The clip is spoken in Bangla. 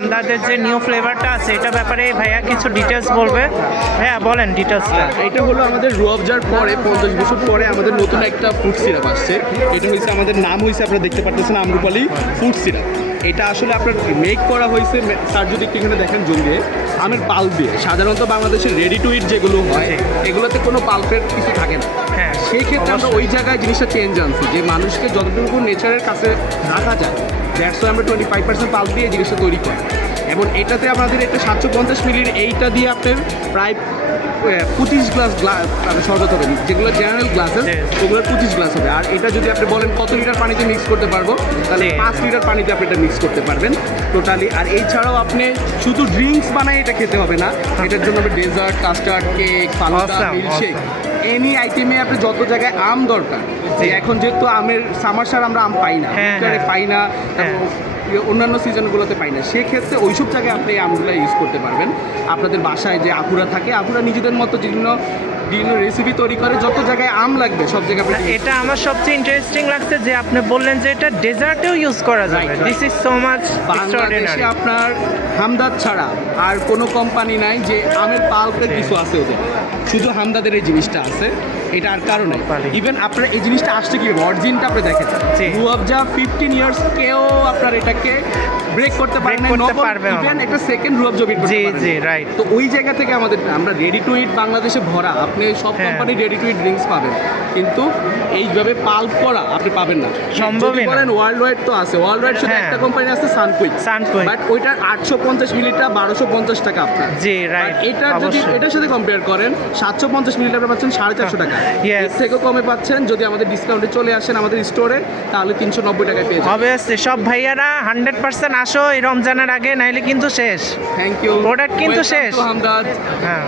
আমাদের যে নিউ ফ্লেভারটা আছে এটা ব্যাপারে ভাইয়া কিছু ডিটেলস বলবে। হ্যাঁ বলেন ডিটেলসটা। এটা হলো আমাদের রুয়াবজার পরে 50 বছর পরে আমাদের নতুন একটা ফুড সিরাপ আসছে। এটা হচ্ছে আমাদের নাম হয়েছে, আপনারা দেখতে পাচ্ছেন আম্রপালি ফুড সিরাপ। এটা আসলে আপনার মেক করা হয়েছে, স্যার যদি একটু এখানে দেখেন জুম দিয়ে, আমের পাল্প দিয়ে। সাধারণত বাংলাদেশের রেডি টু ইট যেগুলো হয় এগুলোতে কোনো পাল্পের কিছু থাকে না। হ্যাঁ সেই ক্ষেত্রে আমরা ওই জায়গায় জিনিসটা চেঞ্জ আনছি যে মানুষকে যতটুকু নেচারের কাছে রাখা যায়, দ্যাটস ওয়াই আমরা 25% পাল্প দিয়ে এই জিনিসটা তৈরি করি। এবং এটাতে আমাদের একটা 750 মিলির এইটা দিয়ে আপনার প্রায় 25 গ্লাস শরবত হবে, যেগুলো জেনারেল গ্লাসেস ওগুলোর 25 গ্লাস হবে। আর এটা যদি আপনি বলেন কত লিটার পানিতে মিক্স করতে পারবো, তাহলে 5 লিটার পানিতে আপনি এটা মিক্স করতে পারবেন টোটালি। আর এছাড়াও আপনি শুধু ড্রিঙ্কস বানাই এটা খেতে হবে না, এটার জন্য আপনি dessert, custard, cake, falooda, milkshake, any আইটেমে আপনি যত জায়গায় আম দরকার, যে এখন যেহেতু আমের সামার আমরা আম পাই না, পাই না, অন্যান্য সিজনগুলোতে পাই না, সেক্ষেত্রে ওইসব জায়গায় আপনি এই আমগুলো ইউজ করতে পারবেন। আপনাদের বাসায় যে আপুরা থাকে, আপুরা নিজেদের মতো বিভিন্ন রেসিপি তৈরি করে, যত জায়গায় আম লাগবে সব জায়গায়। এটা আমার সবচেয়ে ইন্টারেস্টিং লাগছে যে আপনি বললেন যে এটা ডেজার্টেও ইউজ করা যাবে। দিস ইজ সো মাচ বাংলাদেশে আপনার হামদাদ ছাড়া আর কোনো কোম্পানি নাই যে আমের পাল্পের কিছু আছে ওদের, শুধু হামদাদের এই জিনিসটা আছে, এটা আর কারো নাই। ইভেন আপনার এই জিনিসটা আসছে কি অরিজিনটা আপনি দেখেন, রুয়াবজা 15 ইয়ার্স কেউ আপনার এটাকে ব্রেক করতে পারবে না, ইভেন একটা সেকেন্ড রুয়াবজা বের করতে পারবে না। রাইট। তো ওই জায়গা থেকে আমরা রেডি টু ইট বাংলাদেশে ভরা, আপনি সব company ready to it drinks পাবেন, কিন্তু এইভাবে পাল্প করা আপনি পাবেন না, সম্ভবই না। বলেন ওয়ার্ল্ড ওয়াইড তো আছে, ওয়ার্ল্ড ওয়াইড শুধু একটা কোম্পানি আছে, সানকুইক, বাট ওইটার 850 মিলিটা 1250 টাকা আপনার। জি রাইট। এটা যদি এটার সাথে কম্পেয়ার করেন 750 মিলিটা পাচ্ছেন 450 টাকা, এর থেকেও কমে পাচ্ছেন। যদি আমাদের ডিসকাউন্টে চলে আসেন আমাদের স্টোরে, তাহলে 390 টাকায় পেয়ে যাবেন। অবভিয়াসলি সব ভাইয়ারা 100% আসো এই রমজানের আগে, নাইলে কিন্তু শেষ। Thank you. প্রোডাক্ট কিন্তু শেষ। হামদাদ। হ্যাঁ।